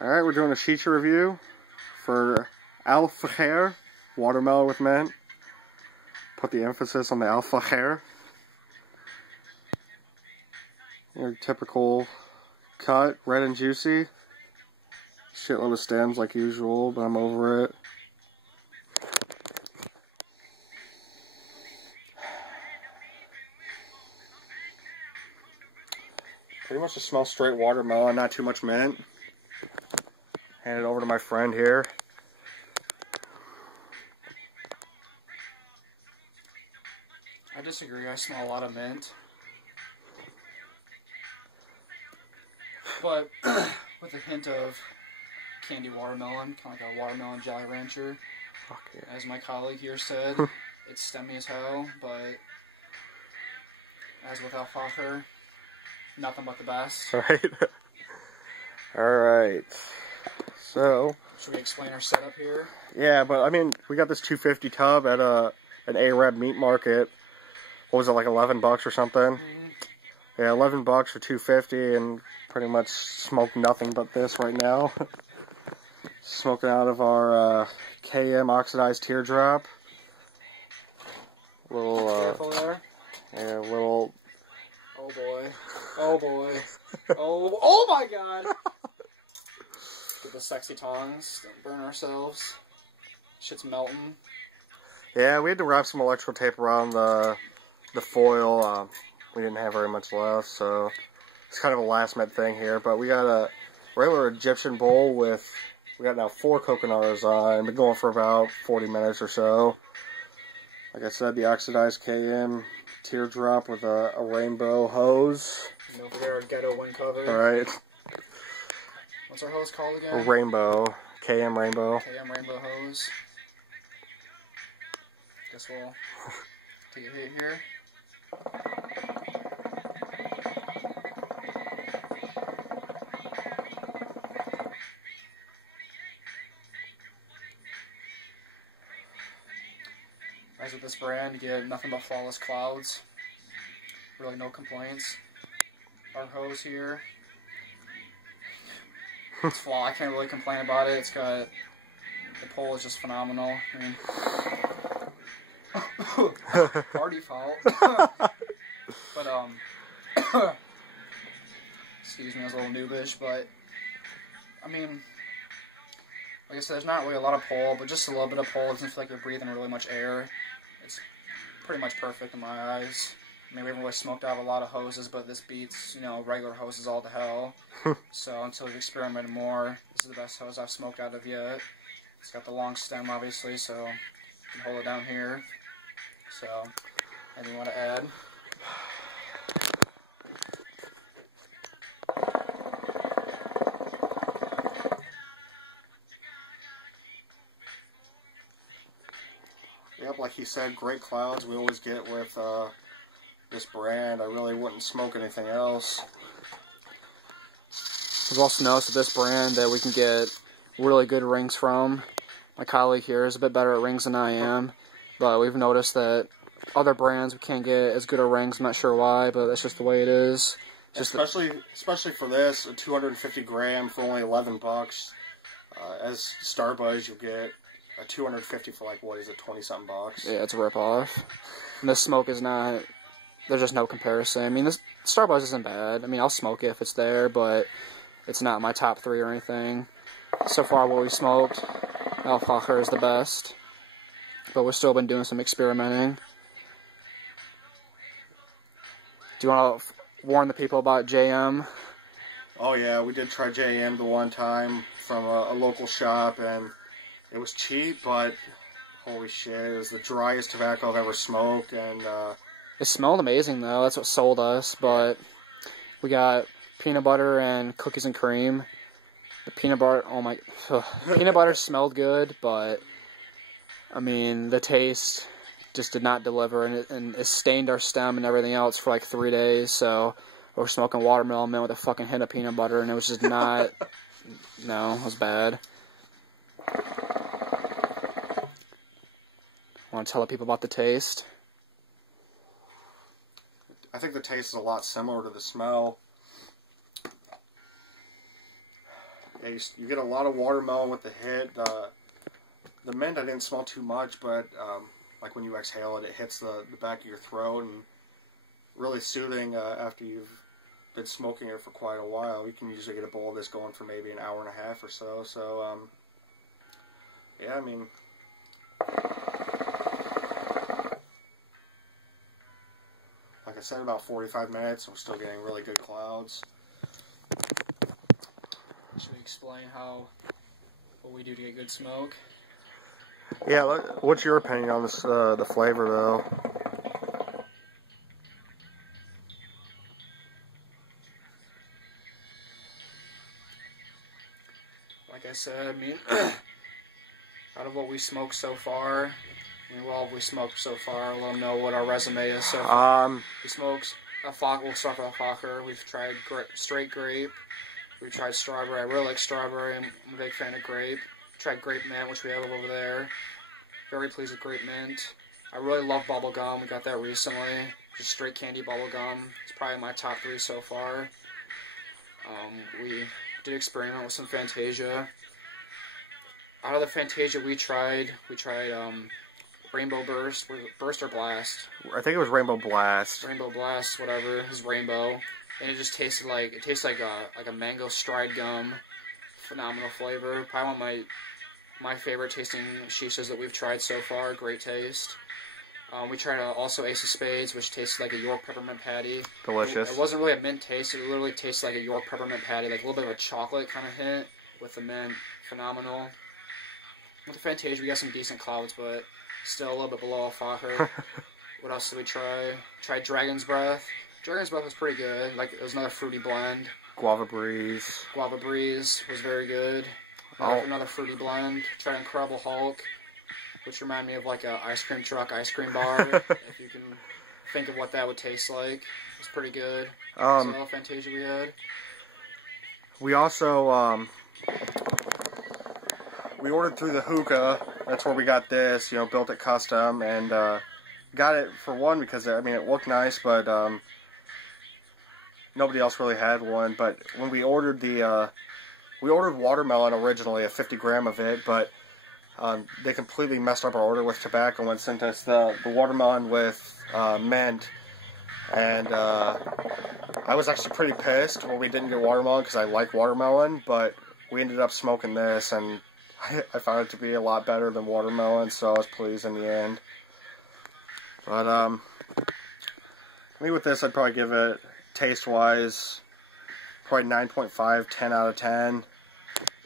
Alright, we're doing a shisha review for Fakher Watermelon with mint. Put the emphasis on the Fakher. Your typical cut, red and juicy. Shitload of stems like usual, but I'm over it. Pretty much just smells straight watermelon, not too much mint. Hand it over to my friend here. I disagree. I smell a lot of mint. But with a hint of candy watermelon, kind of like a watermelon Jolly Rancher. Fuck yeah. As my colleague here said, it's stemmy as hell, but as with Fakher, nothing but the best. Right. Alright. So, should we explain our setup here? Yeah, but I mean, we got this 250 tub at an Arab meat market. What was it, like 11 bucks or something? Mm-hmm. Yeah, 11 bucks for 250, and pretty much smoked nothing but this right now. Smoking out of our KM oxidized teardrop. Little careful there. Yeah, little. Oh boy. Oh boy. Oh my god. With the sexy tongs, don't burn ourselves. Shit's melting. Yeah, we had to wrap some electrical tape around the foil. We didn't have very much left, so it's kind of a last minute thing here. But we got a regular Egyptian bowl with, we got now 4 coconuts on. Been going for about 40 minutes or so. Like I said, the oxidized KM teardrop with a rainbow hose. And over there, our ghetto wind cover. Alright. What's our hose called again? Rainbow. KM Rainbow. KM Rainbow hose. Guess we'll take a hit here. As with this brand, you get nothing but flawless clouds. Really no complaints. Our hose here. It's flaw. I can't really complain about it. It's got, the pole is just phenomenal. I mean, party foul. But excuse me, I was a little noobish, but I mean, like I said, there's not really a lot of pull, but just a little bit of pull. It doesn't feel like you're breathing really much air. It's pretty much perfect in my eyes. I mean, we haven't really smoked out of a lot of hoses, but this beats, you know, regular hoses all to hell. So until we've experimented more, this is the best hose I've smoked out of yet. It's got the long stem, obviously, so you can hold it down here. So, anything you want to add? Yep, like he said, great clouds we always get with this brand. I really wouldn't smoke anything else. We've also noticed with this brand that we can get really good rings from. My colleague here is a bit better at rings than I am, but we've noticed that other brands we can't get as good at rings. I'm not sure why, but that's just the way it is. Just especially for this, a 250 gram for only 11 bucks. As Starbuzz, you'll get a 250 for like, what is it, 20-something bucks? Yeah, it's a rip-off. And this smoke is not, there's just no comparison. I mean, this Starbuzz isn't bad. I mean, I'll smoke it if it's there, but it's not my top 3 or anything. So far, what we've smoked, Fakher is the best. But we've still been doing some experimenting. Do you want to warn the people about JM? Oh yeah, we did try JM the one time from a local shop, and it was cheap, but holy shit, it was the driest tobacco I've ever smoked, and it smelled amazing though. That's what sold us. But we got peanut butter and cookies and cream. The peanut butter, oh my, peanut butter smelled good, but I mean the taste just did not deliver, and it stained our stem and everything else for like 3 days. So we're smoking watermelon mint with a fucking hint of peanut butter, and it was just not. No, it was bad. Want to tell the people about the taste? I think the taste is a lot similar to the smell. Yeah, you get a lot of watermelon with the hit. The mint I didn't smell too much, but like when you exhale it, it hits the back of your throat and really soothing after you've been smoking it for quite a while. You can usually get a bowl of this going for maybe an hour and a half or so. So yeah, I mean, like I said, about 45 minutes. We're still getting really good clouds. Should we explain what we do to get good smoke? Yeah, what's your opinion on this, the flavor though? Like I said, I mean, out of what we smoked so far, I mean, well, we smoked so far. Let them know what our resume is so far. We smoked a Fakher. We'll start with a Fakher. We've tried straight grape. We've tried strawberry. I really like strawberry. I'm a big fan of grape. Tried grape mint, which we have over there. Very pleased with grape mint. I really love bubble gum. We got that recently. Just straight candy bubble gum. It's probably my top 3 so far. We did experiment with some Fantasia. Out of the Fantasia we tried Rainbow Burst. Was it Burst or Blast? I think it was Rainbow Blast. Rainbow Blast, whatever. It's rainbow, and it just tasted like a mango stride gum. Phenomenal flavor. Probably one of my favorite tasting shishas that we've tried so far. Great taste. We tried also Ace of Spades, which tasted like a York peppermint patty. Delicious. It wasn't really a mint taste. It literally tasted like a York peppermint patty, like a little bit of a chocolate kind of hint with the mint. Phenomenal. With the Fantasia, we got some decent clouds, but still a little bit below a Fakher. What else did we try? Tried Dragon's Breath. Dragon's Breath was pretty good. Like, it was another fruity blend. Guava Breeze. Guava Breeze was very good. Another fruity blend. Tried Incredible Hulk, which reminded me of like a ice cream truck, ice cream bar. If you can think of what that would taste like. It's pretty good. Some other Fantasia we had. We also, we ordered through the hookah. That's where we got this, you know, built it custom, and got it for one because, I mean, it looked nice, but nobody else really had one. But when we ordered we ordered watermelon originally, a 50 gram of it, but they completely messed up our order with tobacco and sent us the watermelon with mint. And I was actually pretty pissed when we didn't get watermelon because I like watermelon, but we ended up smoking this, and I found it to be a lot better than watermelon, so I was pleased in the end. But I mean, with this, I'd probably give it, taste-wise, probably 9.5, 10 out of 10.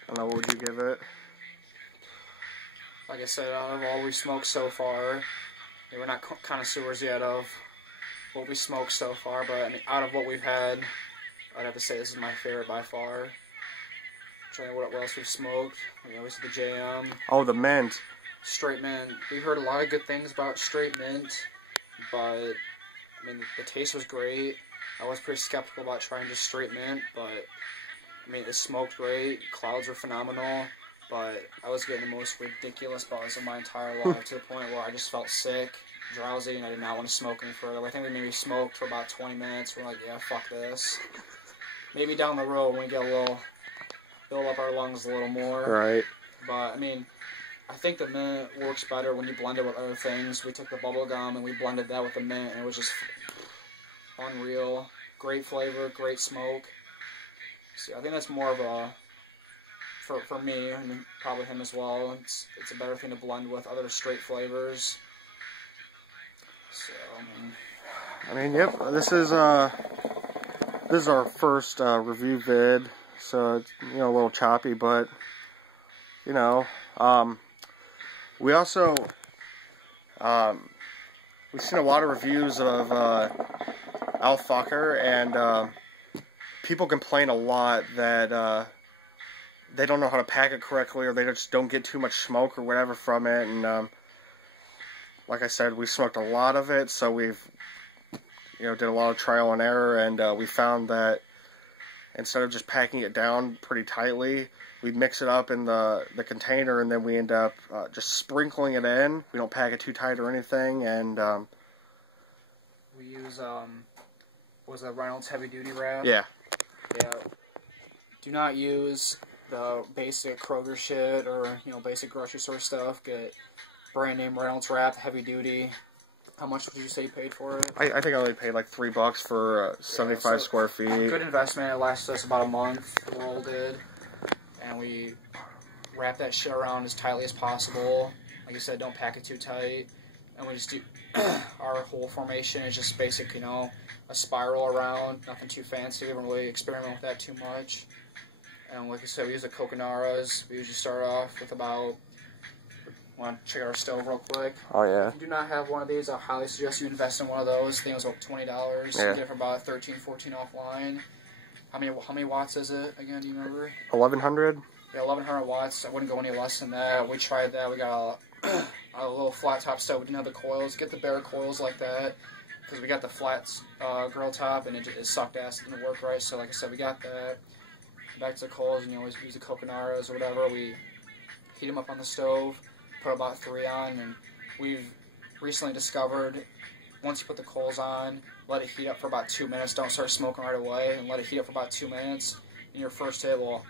I don't know, what would you give it? Like I said, out of all we smoked so far, we're not connoisseurs yet of what we smoked so far, but I mean, out of what we've had, I'd have to say this is my favorite by far. Trying what else we've smoked. We always the JM. Oh, the mint. Straight mint. We heard a lot of good things about straight mint, but I mean, the taste was great. I was pretty skeptical about trying just straight mint, but I mean, it smoked great. Clouds were phenomenal, but I was getting the most ridiculous buzz of my entire life to the point where I just felt sick, drowsy, and I did not want to smoke any further. I think we maybe smoked for about 20 minutes. We're like, yeah, fuck this. Maybe down the road when we get a little, build up our lungs a little more. Right. But I mean, I think the mint works better when you blend it with other things. We took the bubble gum and we blended that with the mint, and it was just unreal. Great flavor, great smoke. So I think that's more of a, for me, and probably him as well, it's a better thing to blend with other straight flavors. So, I mean, yep, this is our first review vid, so it's, you know, a little choppy, but, you know, we also, we've seen a lot of reviews of Fakher, and people complain a lot that they don't know how to pack it correctly, or they just don't get too much smoke or whatever from it. And like I said, we smoked a lot of it, so we've, you know, did a lot of trial and error, and we found that instead of just packing it down pretty tightly, we mix it up in the container, and then we end up just sprinkling it in. We don't pack it too tight or anything, and we use was a Reynolds heavy duty wrap. Yeah. Yeah. Do not use the basic Kroger shit or, you know, basic grocery store stuff. Get brand name Reynolds Wrap, heavy duty. How much would you say you paid for it? I think I only paid like $3 for 75 square feet. Good investment. It lasted us about a month. The roll did. And we wrap that shit around as tightly as possible. Like I said, don't pack it too tight. And we just do our whole formation is just basic, you know, a spiral around, nothing too fancy. We don't really experiment with that too much. And like I said, we use the coconaras. We usually start off with about, want to check out our stove real quick. Oh, yeah. If you do not have one of these, I highly suggest you invest in one of those. I think it was about $20. Yeah. You get it for about $13, $14 offline. How many watts is it again? Do you remember? 1100. Yeah, 1100 watts. I wouldn't go any less than that. We tried that. We got a little flat top stove. We didn't have the coils. Get the bare coils like that because we got the flat grill top and it sucked ass. It didn't work right. So like I said, we got that. Back to the coals, and you always use the coconaras or whatever. We heat them up on the stove. Put about 3 on, and we've recently discovered once you put the coals on, let it heat up for about 2 minutes. Don't start smoking right away, and let it heat up for about 2 minutes. And your first hit will,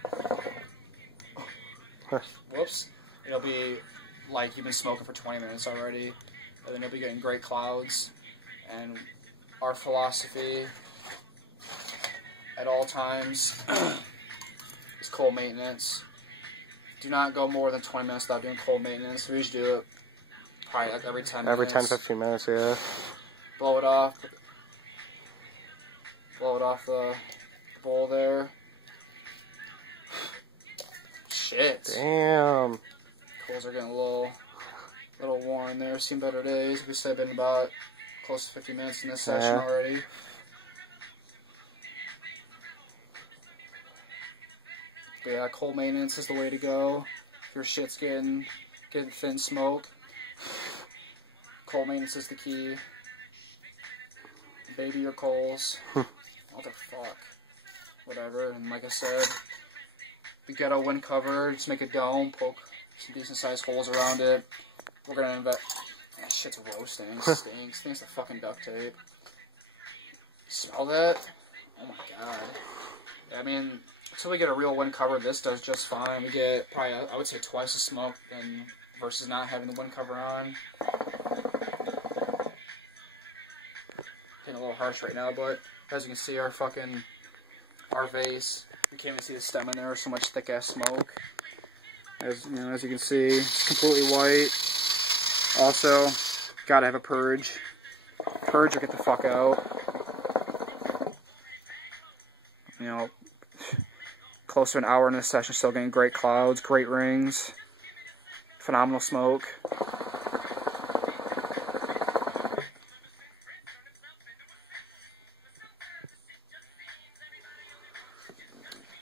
whoops, it'll be like you've been smoking for 20 minutes already, and then you'll be getting great clouds. And our philosophy at all times is cold maintenance. Do not go more than 20 minutes without doing cold maintenance. We usually do it probably like every 10 minutes. Every 10-15 minutes, yeah. Blow it off. Blow it off the bowl there. Shit. Damn. Coals are getting a little warm there. Seen better days. We said been about close to 50 minutes in this session already. But yeah, cold maintenance is the way to go. If your shit's getting thin smoke, cold maintenance is the key. Baby your coals. What the fuck? Whatever. And like I said, the ghetto wind cover, just make a dome, poke some decent sized holes around it. We're gonna invest. Man, shit's roasting. Stinks. Stinks like fucking duct tape. Smell that? Oh my god. I mean, until we get a real wind cover, this does just fine. We get probably, I would say, twice the smoke than versus not having the wind cover on. Getting a little harsh right now, but as you can see, our vase, you can't even see the stem in there. So much thick ass smoke. As you can see, it's completely white. Also, gotta have a purge. Purge or get the fuck out. You know, close to an hour in this session, still getting great clouds, great rings, phenomenal smoke.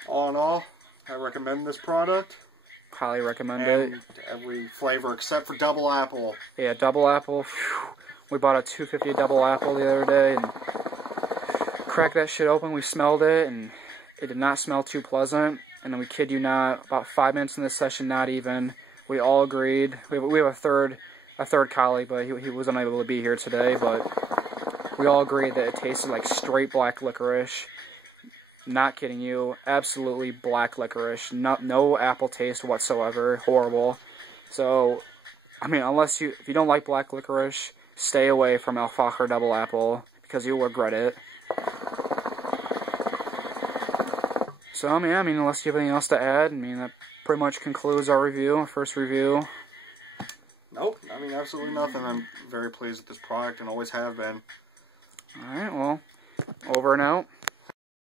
All in all, I recommend this product. Highly recommend it. Every flavor except for double apple. Yeah, double apple. Whew. We bought a $2.50 double apple the other day and cracked that shit open. We smelled it and it did not smell too pleasant. And then we kid you not, about 5 minutes in this session, not even, we all agreed. We have a third colleague, but he was unable to be here today. But we all agreed that it tasted like straight black licorice. Not kidding you, absolutely black licorice. No apple taste whatsoever. Horrible. So, I mean, if you don't like black licorice, stay away from Fakher double apple because you'll regret it. So, I mean, unless you have anything else to add, I mean, that pretty much concludes our review, our first review. Nope, I mean, absolutely nothing. I'm very pleased with this product and always have been. Alright, well, over and out.